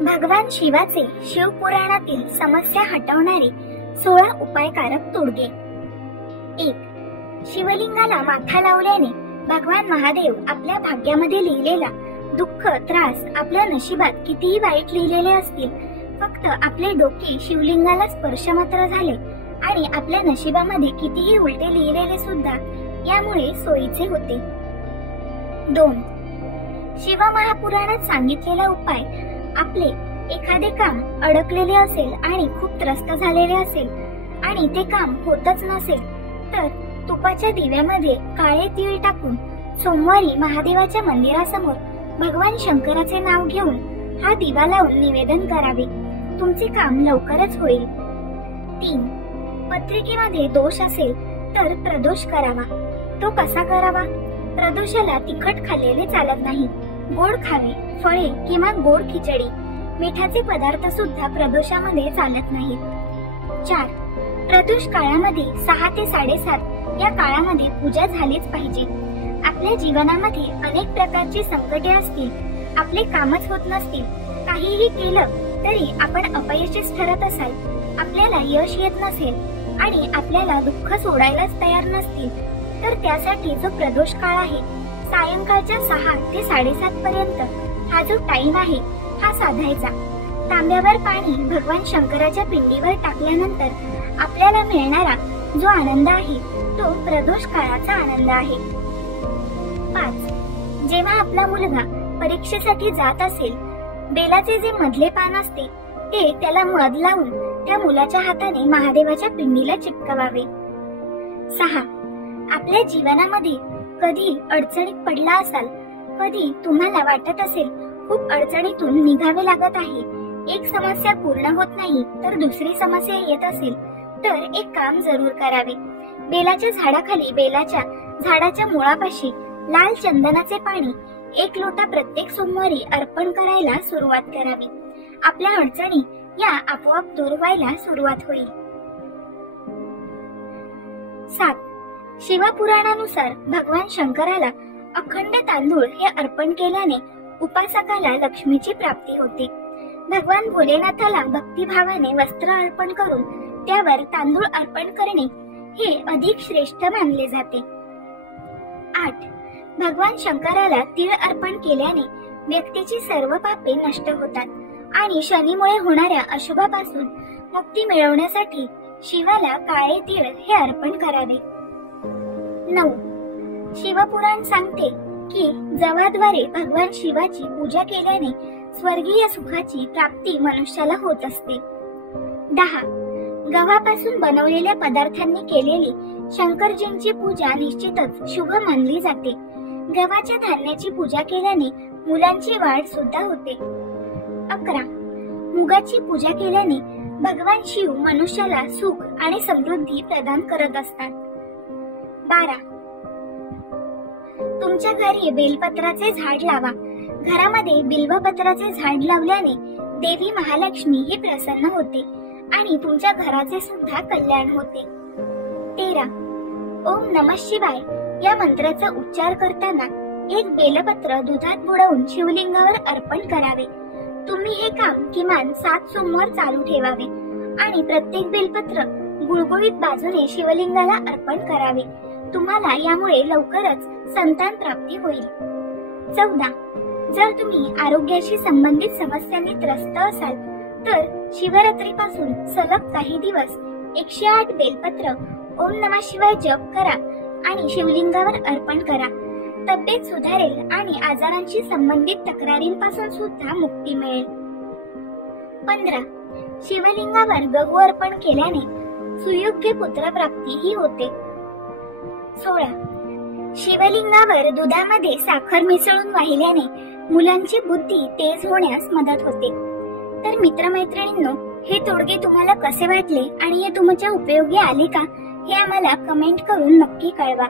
भगवान शिवाचे शिवपुराणातील समस्या हटवणारे 16 उपायकारक तोडगे। 1. शिवलिंगाला माथा लावल्याने भगवान महादेव आपल्या भाग्यामध्ये लिहिलेला दुःख त्रास आपल्या नशिबात कितीही वाईट लिहिलेले असतील, फक्त आपले डोके शिवलिंगाला स्पर्श मात्र झाले आणि आपल्या नशिबामध्ये कितीही उलटे लिहिलेले सुद्धा यामुळे सोयीचे होते। 2. शिवमहापुराणात सांगितलेला उपाय, आपले एखादे काम अडकलेले असेल आणि खूप त्रस्त झालेले असेल आणि ते काम होतच नसेल तर तुपाच्या दिव्यामध्ये काळे तीळ टाकून सोमवारी महादेवाच्या मंदिरासमोर भगवान शंकराचे नाव घेऊन हा दिवा लावून निवेदन करावे, तुमचे काम लवकरच होईल। 3. पत्रिकेमध्ये दोष असेल तर प्रदोष करावा। तो कसा करावा? प्रदोषाला तिखट खाल्लेले चालत नाही, गोड खावे, फळे किंवा गोड खिचडी, मिठाचे पदार्थ सुद्धा प्रदोषामध्ये चालत नाहीत। 4. प्रदोष काळामध्ये 6 ते 7:30 या काळामध्ये पूजा झालीच पाहिजे। आपल्या जीवनामध्ये अनेक प्रकारची संकटे असतील, आपले कामच होत नसतील, काहीही केलं तरी आपण अपयशीच ठरत असाल, आपल्याला यश येत नसेल आणि आपल्याला दुःख सोडायलाच तयार नसतील, तर त्यासाठी जो प्रदोष काळ आहे, सायंकाळच्या 6 ते 7:30 पर्यंत हा जो टाइम आहे हा साधायचा। तांब्यावर पाणी भगवान शंकराच्या पिंडीवर टाकल्यानंतर आपल्याला मिळणारा जो आनंद आहे तो प्रदोष काळाचा आनंद आहे। 5. जेव्हा आपला मुलगा परीक्षेसाठी जात असेल, बेलाचे जे मधले पान असते ते त्याला मध लावून त्या मुलाच्या हाताने महादेवाच्या पिंडीला चिपकवावे। 6. आपल्या जीवनामध्ये कधी अडचणीत पडला असाल, कधी तुम्हाला वाटत असेल खूप अडचणीतून निघावे लागत आहे, एक समस्या पूर्ण होत नाही तर दुसरी समस्या येत असेल, तर एक काम जरूर करावे। बेलाच्या झाडाखाली बेलाच्या झाडाच्या मुळापाशी लाल चंदनाचे पाणी 1 लोटा प्रत्येक सोमवारी अर्पण करायला सुरुवात करावी। आपल्या अडचणी या आपोआप दूर व्हायला सुरुवात होईल। 7. शिवपुराणानुसार भगवान शंकराला अखंड तांदूळ हे अर्पण केल्याने उपासकाला लक्ष्मीची प्राप्ती होते। भगवान भोलेनाथाला भक्तिभावाने वस्त्र अर्पण करून त्यावर तांदूळ अर्पण करणे हे अधिक श्रेष्ठ मानले जाते। 8. भगवान शंकराला तीळ अर्पण केल्याने व्यक्तीची सर्व पापे नष्ट होतात आणि शनीमुळे होणाऱ्या अशुभापासून मुक्ती मिळवण्यासाठी शिवाला काळे तीळ हे अर्पण करावे। 9. शिवपुराण सांगते की जवाद्वारे भगवान शिवाची पूजा केल्याने स्वर्गीय सुखाची प्राप्ती मनुष्याला होत असते। 10. गव्हापासून बनवलेल्या पदार्थांनी केलेली शंकरजींची पूजा निश्चितच शुभ मानली जाते। गव्हाच्या धान्याची पूजा केल्याने मुलांची वाढ सुद्धा होते। 11. मुगाची पूजा केल्याने भगवान शिव मनुष्याला सुख आणि समृद्धी प्रदान करत असतात। 12. तुमच्या घरी बेलपत्राचे झाड लावा। घरामध्ये बिल्वपत्राचे झाड लावल्याने देवी महालक्ष्मी ही प्रसन्न होते आणि तुमच्या घराचे सुद्धा कल्याण होते। 13. ओम नमः शिवाय या मंत्राचा उच्चार करताना एक बेलपत्र दुधात बुडवून शिवलिंगावर अर्पण करावे। तुम्ही हे काम किमान 7 सोमवार चालू ठेवावे आणि प्रत्येक बेलपत्र गुळगुळीत बाजूने शिवलिंगाला अर्पण करावे। तुम्हाला यामुळे लवकरच संतान प्राप्ती होईल। 14. जर तुम्ही आरोग्याशी संबंधित समस्यांनी त्रस्त असाल तर शिवरात्रीपासून सलग काही दिवस 108 बेलपत्र ओम नमः शिवाय जप करा आणि शिवलिंगावर अर्पण करा। तब्येत सुधारेल आणि आजारांशी संबंधित तक्रारींपासून सुद्धा मुक्ती मिळेल। 15. शिवलिंगावर गहू अर्पण केल्याने सुयोग्य पुत्रप्राप्ती ही होते। 16. शिवलिंगावर दुधामध्ये साखर मिसळून वाहिल्याने मुलांची बुद्धी तेज होण्यास मदत होते। तर मित्रमैत्रिणींनो, हे तोडगे तुम्हाला कसे वाटले आणि हे तुमच्या उपयोगी आले का, हे आम्हाला कमेंट करून नक्की कळवा।